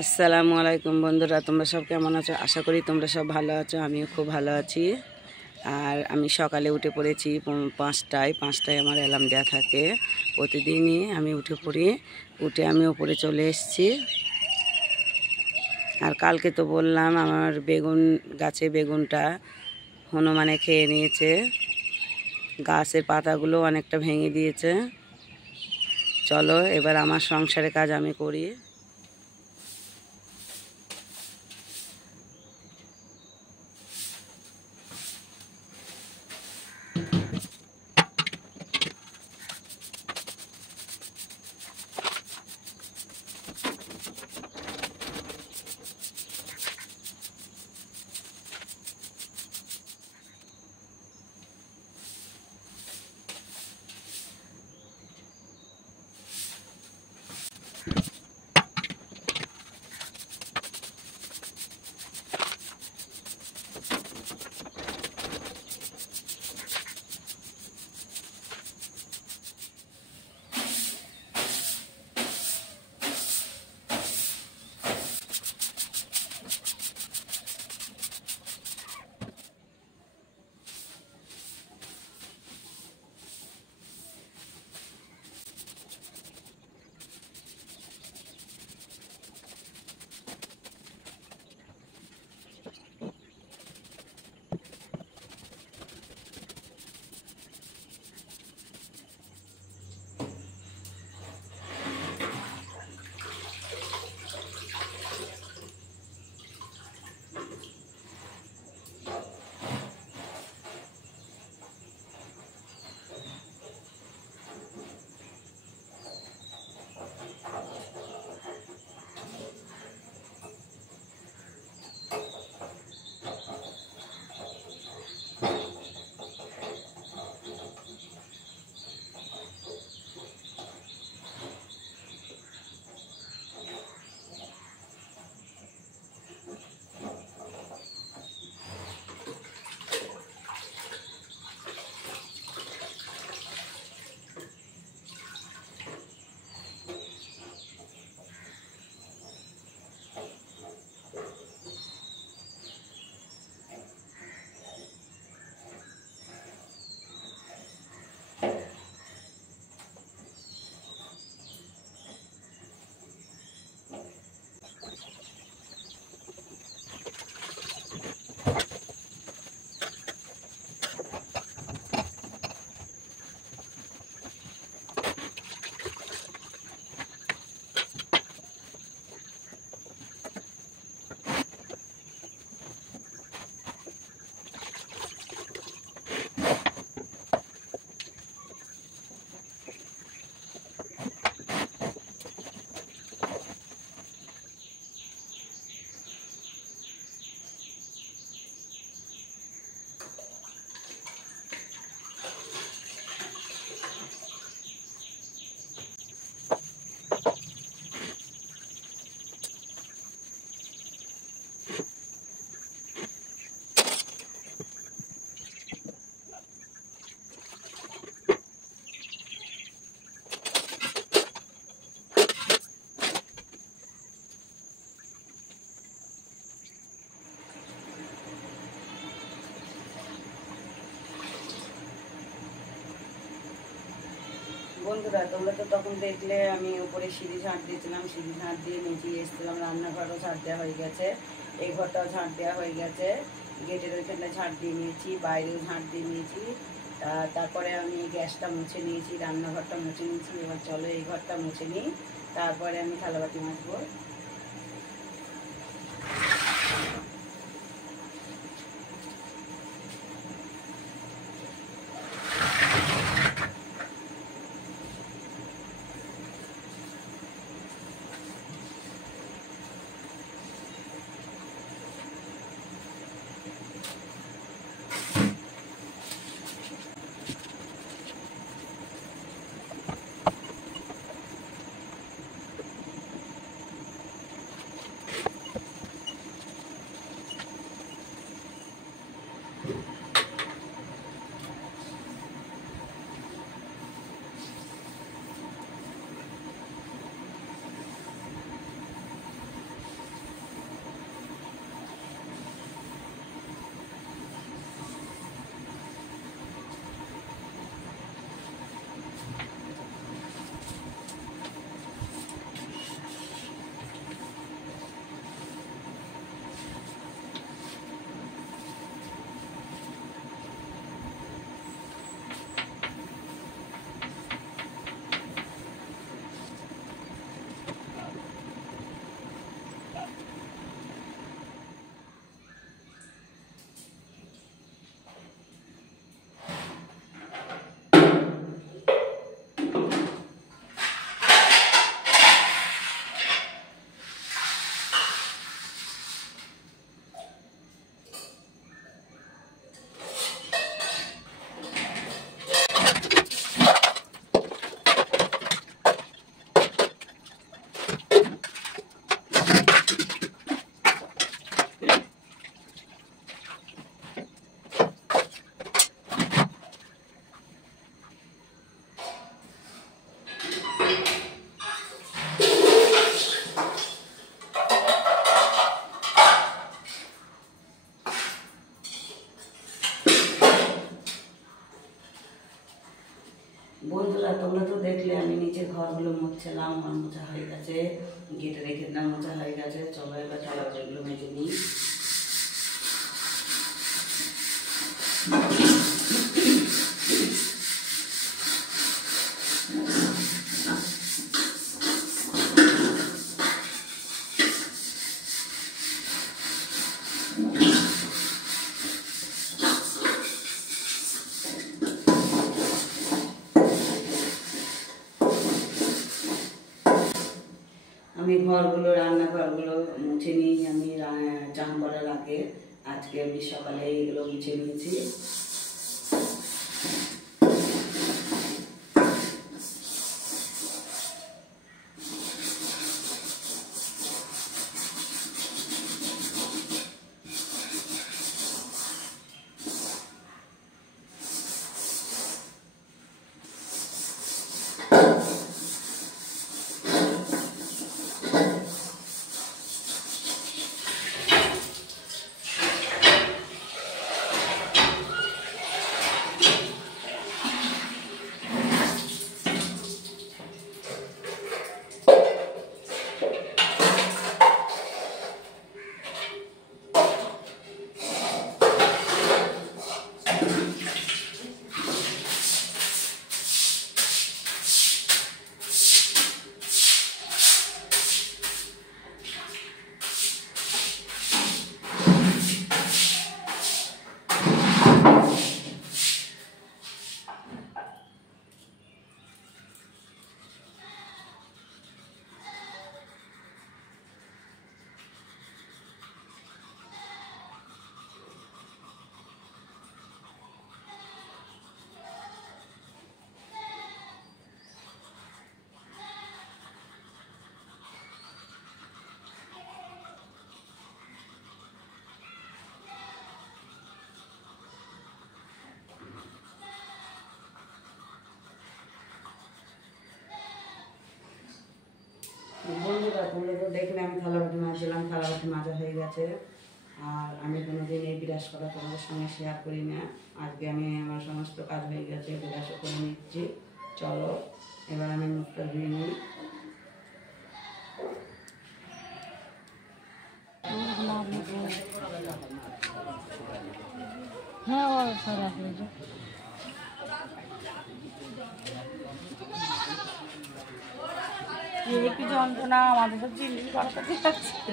আসসালামু আলাইকুম বন্ধুরা, তোমরা সব কেমন আছো? আশা করি তোমরা সব ভালো আছো। আমিও খুব ভালো আছি। আর আমি সকালে উঠে পড়েছি 5টায় আমার অ্যালার্ম দেওয়া থাকে। প্রতিদিনই আমি উঠে পড়ি, উঠে আমি উপরে চলে এসেছি। আর কালকে তো বললাম আমার বেগুন গাছে বেগুনটা হনুমানে খেয়ে নিয়েছে, গাছের পাতাগুলো অনেকটা ভেঙে দিয়েছে। চলো এবার আমার সংসারের কাজ আমি করি। বন্ধুরা, তোমরা তো তখন দেখলে আমি উপরে সিঁড়ি ঝাঁট দিয়েছিলাম, সিঁড়ি ঝাঁট দিয়ে নিচে এসেছিলাম। রান্নাঘরও ঝাঁট দেওয়া হয়ে গেছে, এই ঘরটাও ঝাঁট দেওয়া হয়ে গেছে, গেটের ওইখানটা ঝাঁট দিয়ে নিয়েছি, বাইরেও ঝাঁট দিয়ে নিয়েছি। তারপরে আমি গ্যাসটা মুছে নিয়েছি, রান্নাঘরটা মুছে নিয়েছি। এবার চলো এই ঘরটা মুছে নিই, তারপরে আমি থালাবাটি মাজবো। বন্ধুরা তোমরা তো দেখলে আমি নিচে ঘরগুলো মুছছিলাম, আমার মোছা হয়ে গেছে, গেটে রেখে না মোছা হয়ে গেছে। চলো এবার এগুলো মেজে নিই। আমি ঘরগুলো রান্নাঘরগুলো মুছে নিই। আমি চান করার আগে আজকে আমি সকালে এগুলো মুছে নিয়েছি। বন্ধুরা তোমরা তো দেখলে আমি থালাবাটি মাজছিলাম, থালাবাটি মাজা হয়ে গেছে। আর আমি কোনোদিন এই বিরাস করা তোমাদের সঙ্গে শেয়ার করি না। আজকে আমি আমার সমস্ত কাজ হয়ে গেছে, বিরাসও করে নিচ্ছি। চলো এবার আমি মুখটা ধুয়ে নিই। যন্ত্রণা আমাদের তো জিনিস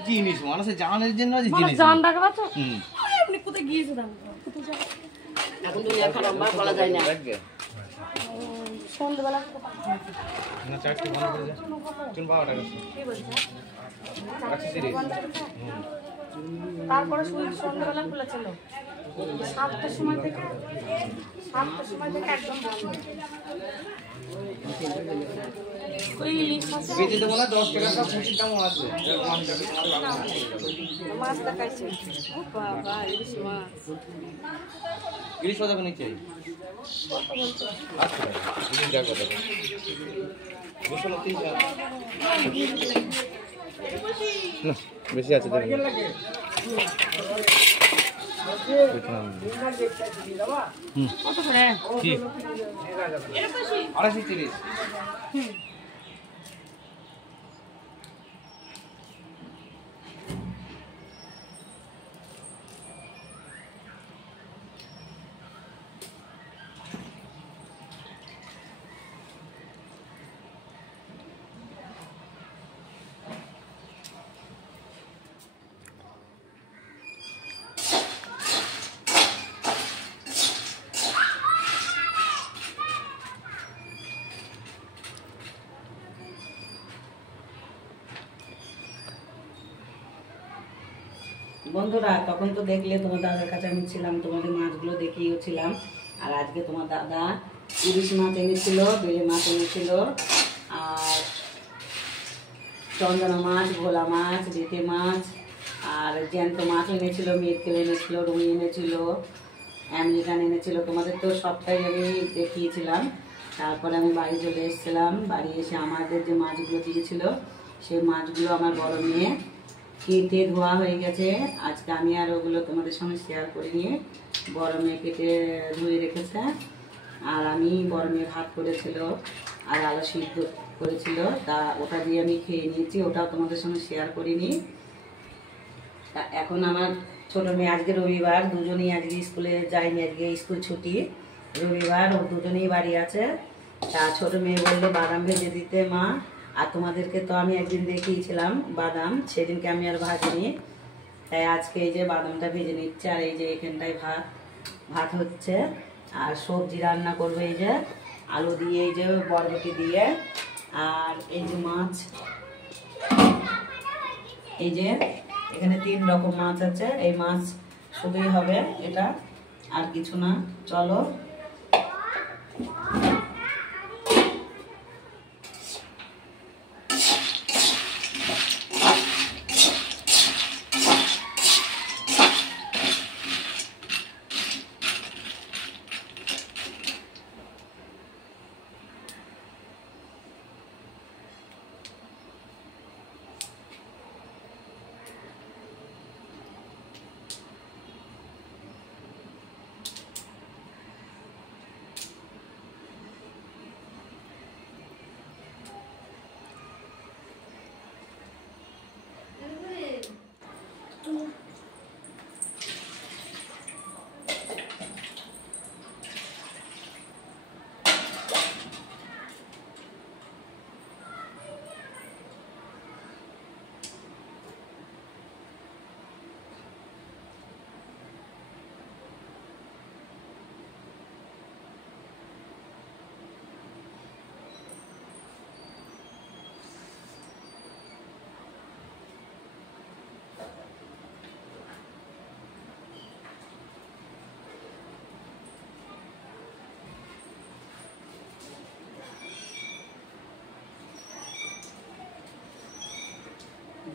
জিনিস মানুষের জানানোর জন্য জান রাখবা তো আপনি কোথায় গিয়েছিলেন? এখন দুনিয়া খারাপ বলা যায় না। সন্ধ্যেবেলা না চারটি ভালো করে যা চুন পাওয়াটা গেছে কি বলছো? তারপরে সন্ধ্যেবেলা খুলেছিল 7টার সময় থেকে একদম বন্ধ। ওই ইলিশ মাছ বেঁচে দেবো না 10 টাকা সব খুশির দামও আছে মাছ দেখাইছে। ও বাবা ইলিশ মাছ কত করে নিচ্ছে? আচ্ছা ইলিশ যা কত করে 230 টাকা না বেশি আছে দেখুন কত করে? কি 230 বন্ধুরা তখন তো দেখলে তোমার দাদার কাছে আমি ছিলাম, তোমাদের মাছগুলো দেখিয়েছিলাম। আর আজকে তোমার দাদা ইলিশ মাছ এনেছিল, বেলে মাছ এনেছিল, আর চন্দনা মাছ, ভোলা মাছ, বেটে মাছ, আর জ্যান্ত মাছ এনেছিল, মেটকেল এনেছিল, রুই এনেছিল, আমেরিকান এনেছিল। তোমাদের তো সবটাই আমি দেখিয়েছিলাম। তারপরে আমি বাড়ি চলে এসেছিলাম। বাড়ি এসে আমাদের যে মাছগুলো দিয়েছিল সেই মাছগুলো আমার বড় মেয়ে কেটে ধোয়া হয়ে গেছে। আজকে আমি আর ওগুলো তোমাদের সঙ্গে শেয়ার করে নিয়ে বড় মেয়ে কেটে ধুয়ে রেখেছে। আর আমি বড় মেয়ে ভাত করেছিল আর আলু সিদ্ধ করেছিল, তা ওটা দিয়ে আমি খেয়ে নিয়েছি, ওটাও তোমাদের সঙ্গে শেয়ার করিনি। তা এখন আমার ছোটো মেয়ে, আজকে রবিবার, দুজনেই আজকে স্কুলে যায়নি, আজকে স্কুল ছুটি, রবিবার, ও দুজনেই বাড়ি আছে। তা ছোটো মেয়ে বললো বাদাম ভেজে দিতে মা, আর তোমাদেরকে তো আমি একদিন দেখিয়েছিলাম বাদাম, সেদিনকে আমি আর ভাজিনি, তাই আজকে এই যে বাদামটা ভেজে নিচ্ছে। আর এই যে এখানটায় ভাত হচ্ছে, আর সবজি রান্না করবে এই যে আলু দিয়ে, এই যে বরবটি দিয়ে, আর এই যে মাছ, এই যে এখানে 3 রকম মাছ আছে, এই মাছ শুধুই হবে এটা, আর কিছু না। চলো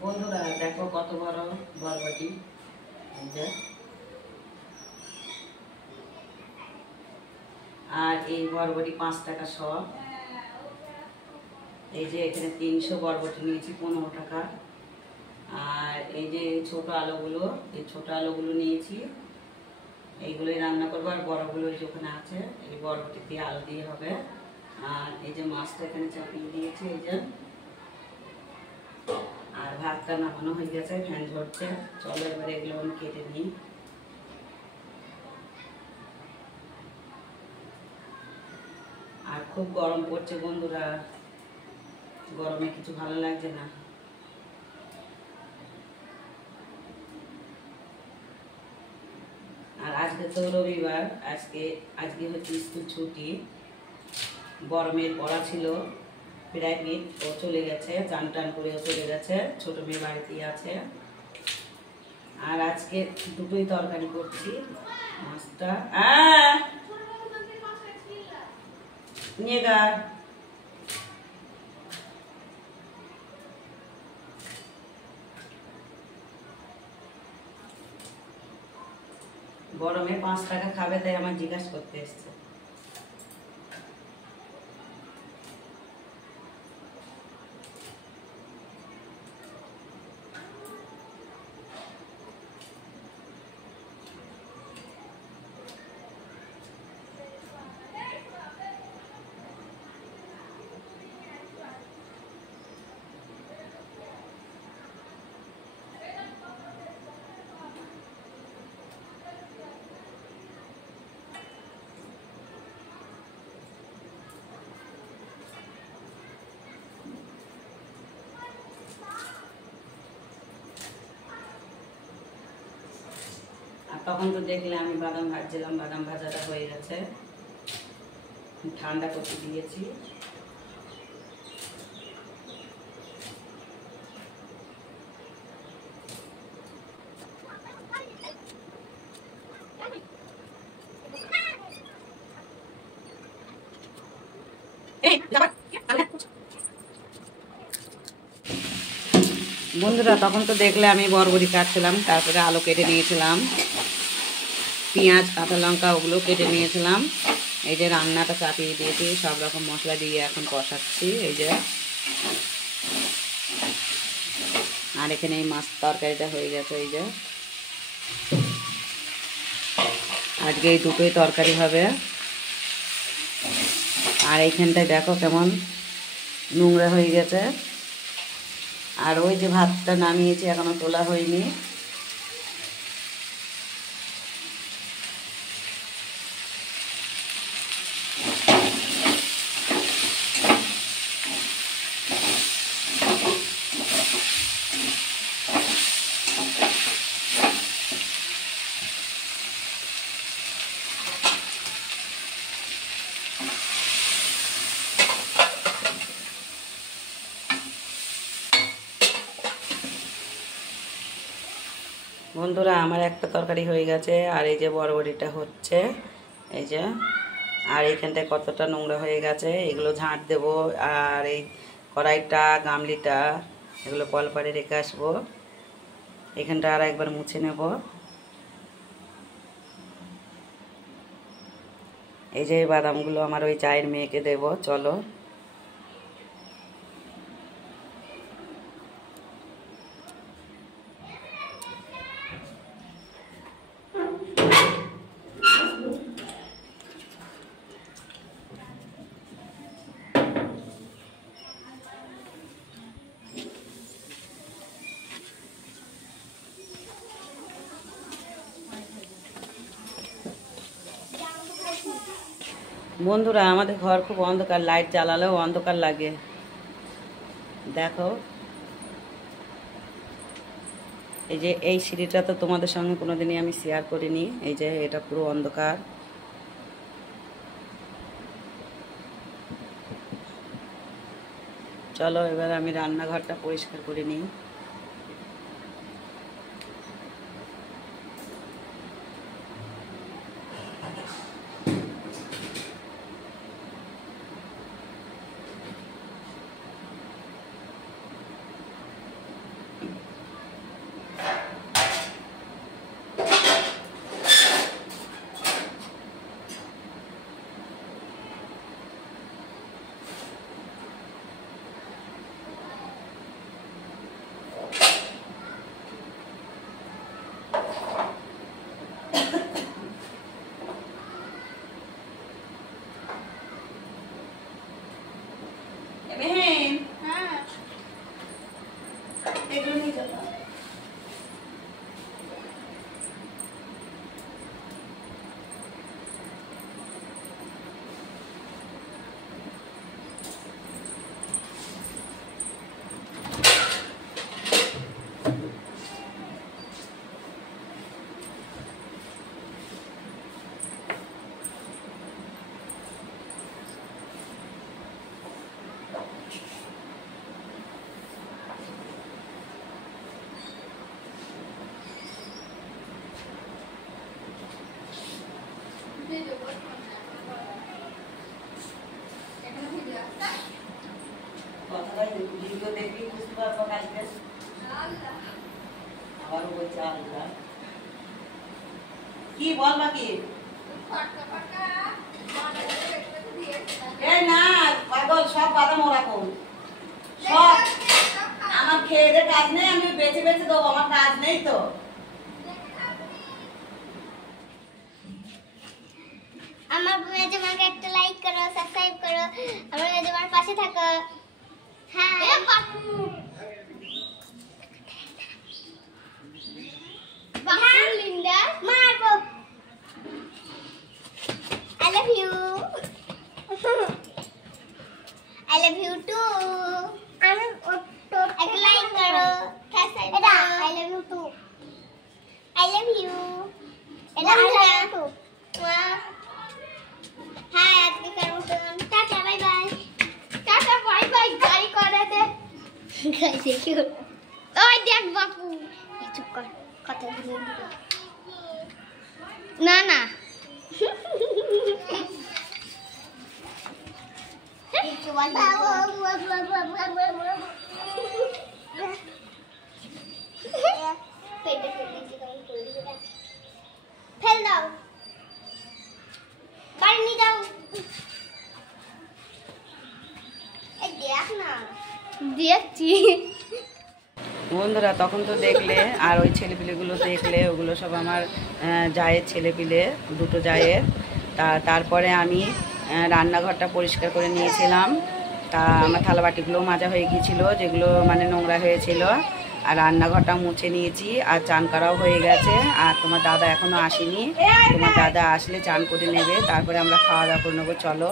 বন্ধুরা দেখো কত বড় বরবটি, এই যে, আর এই বরবটি 5 টাকা শ। এই যে এখানে 300 বরবটি নিয়েছি 15 টাকা। আর এই যে ছোট আলুগুলো, এই ছোট আলুগুলো নিয়েছি, এইগুলোই রান্না করবো। আর বড়গুলো যে ওখানে আছে, এই বরবটি দিয়ে আলু দিয়ে হবে। আর এই যে মাছটা এখানে চাপিয়ে দিয়েছি, এই যে, আর ভাতটা নামানো হয়ে গেছে, ফ্যান ঝরছে। চলো এবারে এগুলো আমি কেটে নিই। আর খুব গরম পড়ছে বন্ধুরা, গরমে কিছু ভালো লাগছে না। আর আজকে তো রবিবার, আজকে হচ্ছে স্কুল ছুটি, বড় মেয়ের পড়া ছিল প্রাইভেট, ও চলে গেছে, চান টান করেও চলে গেছে, ছোট মেয়ে বাড়িতেই আছে। আর আজকে দুটোই তরকারি করছি, মাছটা নিয়ে গা, গরমে 5 টাকা খাবে, তাই আমার জিজ্ঞাসা করতে এসছে। তখন তো দেখলে আমি বাদাম ভাজছিলাম, বাদাম ভাজাটা হয়ে গেছে, ঠান্ডা করতে দিয়েছি। বন্ধুরা তখন তো দেখলে আমি বরবটি কাটছিলাম, তারপরে আলু কেটে নিয়েছিলাম, পেঁয়াজ কাঁচা লঙ্কা ওগুলো কেটে নিয়েছিলাম। এই যে রান্নাটা চাপিয়ে দিয়েছি, সব রকম মশলা দিয়ে এখন কষাচ্ছি। এই যে, আর এখানে এই মাছ তরকারিটা হয়ে গেছে। এই যে আজকে এই দুটোই তরকারি হবে। আর এইখানটায় দেখো কেমন নোংরা হয়ে গেছে। আর ওই যে ভাতটা নামিয়েছি এখনো তোলা হয়নি। বন্ধুরা আমার একটা তরকারি হয়ে গেছে, আর এই যে বড়বড়িটা হচ্ছে, এই যে। আর এইখানটায় কতটা নোংরা হয়ে গেছে, এগুলো ঝাঁট দেবো। আর এই কড়াইটা গামলিটা এগুলো কল পাড়ে রেখে আসবো। এখানটা আর একবার মুছে নেব। এই যে বাদামগুলো আমার ওই চায়ের মেয়েকে দেব, চলো। বন্ধুরা আমাদের ঘর খুব অন্ধকার, লাইট জ্বালালেও অন্ধকার লাগে, দেখো। এই যে এই সিঁড়িটা তো তোমাদের সঙ্গে কোনোদিনই আমি শেয়ার করিনি। এই যে এটা পুরো অন্ধকার। চলো এবার আমি রান্নাঘরটা পরিষ্কার করে নিই। কি বল বাকি না পাগল, সব বাদাম ওরকম সব। আমার খেয়ে দে কাজ নেই, আমি বেছে বেছে দেবো, আমার কাজ নেই তো। আমার মেজমাকে একটা লাইক করো, সাবস্ক্রাইব করো, আমার মেজমার পাশে থাকো। হ্যাঁ লিন্ডা মারবো। I love you. I love you too. আমি একটা লাইক করো, এটা I love you too. I love you. এটা I love you too. হ্যাঁ আজকে কারণ tata bye bye. Tata bye bye. গাড়ি করে দে। গাড়ি দেখি ওই দেখ বাপু, চুপ কর, কথা বলে না না। ফেল দাও, বাড়ি নিয়ে যাও। দেখ না, দেখছি। বন্ধুরা তখন তো দেখলে, আর ওই ছেলেপিলেগুলো দেখলে, ওগুলো সব আমার জায়ের ছেলেপিলে, দুটো জায়ের। তারপরে আমি রান্নাঘরটা পরিষ্কার করে নিয়েছিলাম। তা আমার থালা বাটিগুলো মাজা হয়ে গিয়েছিল, যেগুলো মানে নোংরা হয়েছিল। আর রান্নাঘরটা মুছে নিয়েছি, আর চান করাও হয়ে গেছে। আর তোমার দাদা এখনও আসেনি, তোমার দাদা আসলে চান করে নেবে, তারপরে আমরা খাওয়া দাওয়া করে নেবো। চলো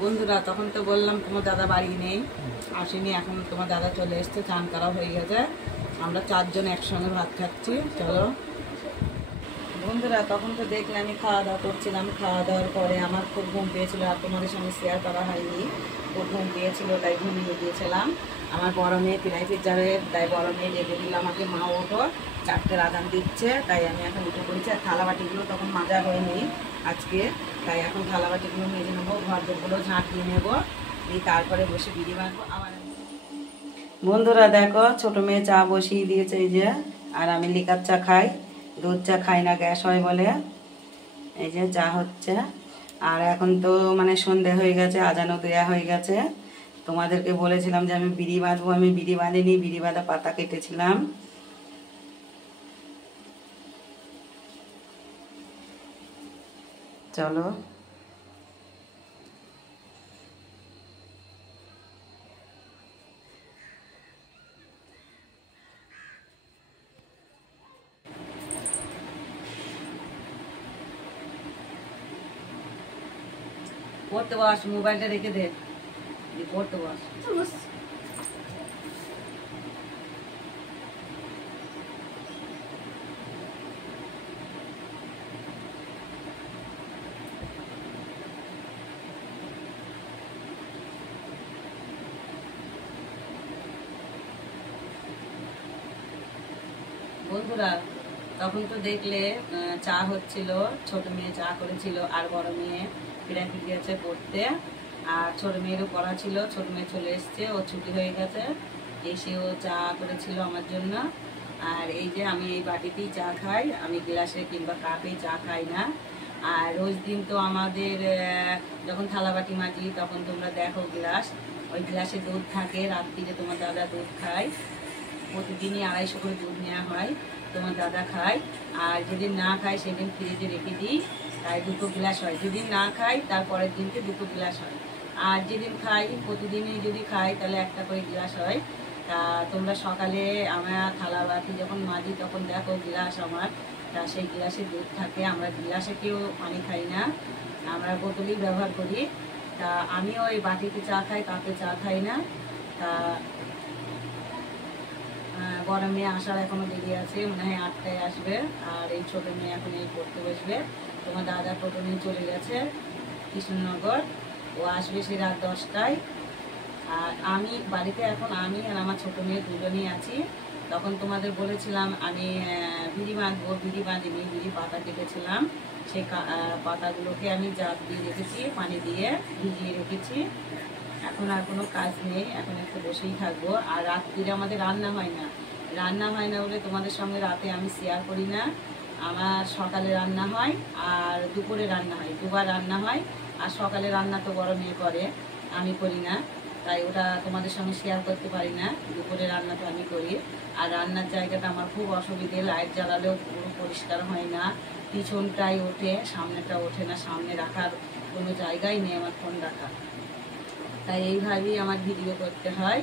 বন্ধুরা, তখন তো বললাম তোমার দাদা বাড়ি নেই, আসেনি। এখন তোমার দাদা চলে এসছে, চান করা হয়ে গেছে। আমরা 4 জন একসঙ্গে ভাত খাচ্ছি। চলো বন্ধুরা, তখন তো দেখলে আমি খাওয়া দাওয়া করছিলাম। খাওয়া দাওয়ার পরে আমার খুব ঘুম পেয়েছিল, আর তোমাদের সঙ্গে শেয়ার করা হয়নি। খুব ঘুম পেয়েছিল, তাই ঘুমিয়ে গিয়েছিলাম। আমার বড় মেয়ে প্রাইভেট যাবে, তাই বড় মেয়ে ডেকে দিল আমাকে, মা ওঠো, 4টের আজান দিচ্ছে। তাই আমি এখন উঠে পড়েছি। আর থালা বাটিগুলো তখন মাজা হয়নি আজকে, তাই এখন থালা বাটিগুলো মেজে নেবো, ঘর দোরগুলো ঝাঁট দিয়ে নেবো, দিয়ে তারপরে বসে বিড়ি বাঁধবো। আবার বন্ধুরা দেখো, ছোট মেয়ে চা বসিয়ে দিয়েছে এই যে। আর আমি লিকার চা খাই, দুধ চা খাই না, গ্যাস হয় বলে। এই যে চা হচ্ছে। আর এখন তো মানে সন্ধে হয়ে গেছে, আজানও দেয়া হয়ে গেছে। তোমাদেরকে বলেছিলাম যে আমি বিড়ি বাঁধবো, আমি বিড়ি বাঁধিনি, বিড়ি বাঁধা পাতা কেটেছিলাম। চলো পড়তে বস, মোবাইলটা রেখে দে, পড়তে বস। বন্ধুরা, তখন তো দেখলে চা হচ্ছিল, ছোট মেয়ে চা করেছিল, আর বড় মেয়ে প্রাইভেট গেছে পড়তে। আর ছোট মেয়েরও পড়া ছিল, ছোট মেয়ে চলে এসছে, ও ছুটি হয়ে গেছে, এসে ও চা করেছিল আমার জন্য। আর এই যে আমি এই বাটিতেই চা খাই, আমি গ্লাসে কিংবা কাপে চা খাই না। আর রোজ দিন তো আমাদের যখন থালা বাটি মাজি তখন তোমরা দেখো গ্লাস, ওই গ্লাসে দুধ থাকে, রাত্রিরে তোমার দাদা দুধ খায়। প্রতিদিনই 250 করে দুধ নেওয়া হয়, তোমার দাদা খায়। আর যেদিন না খায় সেদিন ফ্রিজে রেখে দিই, তাই 2 গ্লাস হয়। যেদিন না খাই তারপরের দিনকে 2 গ্লাস হয়। আর যেদিন খাই, প্রতিদিনই যদি খাই, তাহলে 1টা করে গ্লাস হয়। তা তোমরা সকালে আমার থালা বাটি যখন মাজি তখন দেখো গ্লাস আমার, তা সেই গ্লাসে দুধ থাকে। আমরা গ্লাসে কেউ পানি খাই না, আমরা বোতলই ব্যবহার করি। তা আমিও ওই বাটিতে চা খাই, কাপে চা খাই না। তা বড় মেয়ে আসার এখনো দেরি আছে, মনে হয় 8টায় আসবে। আর এই ছোট মেয়ে এখন এই পড়তে বসবে। তোমার দাদা টোটো নিয়ে চলে গেছে কৃষ্ণনগর, ও আসবে সে রাত 10টায়। আর আমি বাড়িতে এখন আমি আর আমার ছোট মেয়ে দুজনেই আছি। তখন তোমাদের বলেছিলাম আমি বিড়ি বাঁধবো, বিড়ি বাঁধিনি, বিড়ি পাতা কেটেছিলাম। সেই পাতাগুলোকে আমি জাত দিয়ে রেখেছি, পানি দিয়ে ভিজিয়ে রেখেছি। এখন আর কোনো কাজ নেই, এখন একটু বসেই থাকবো। আর রাত্রিরে আমাদের রান্না হয় না, রান্না হয় না বলে তোমাদের সঙ্গে রাতে আমি শেয়ার করি না। আমার সকালে রান্না হয় আর দুপুরে রান্না হয়, 2বার রান্না হয়। আর সকালে রান্না তো বড় মেয়ে করে, আমি করি না, তাই ওটা তোমাদের সঙ্গে শেয়ার করতে পারি না। দুপুরে রান্না তো আমি করি। আর রান্নার জায়গাটা আমার খুব অসুবিধে, লাইট জ্বালালেও পুরো পরিষ্কার হয় না, পিছনটাই ওঠে, সামনেটা ওঠে না। সামনে রাখার কোনো জায়গাই নেই আমার ফোন রাখা, তাই এইভাবেই আমার ভিডিও করতে হয়।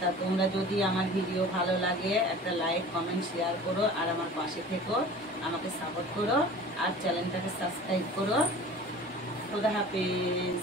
তা তোমরা যদি আমার ভিডিও ভালো লাগে একটা লাইক, কমেন্ট, শেয়ার করো। আর আমার পাশে থেকো, আমাকে সাপোর্ট করো, আর চ্যানেলটাকে সাবস্ক্রাইব করো। খোদা হাফেজ।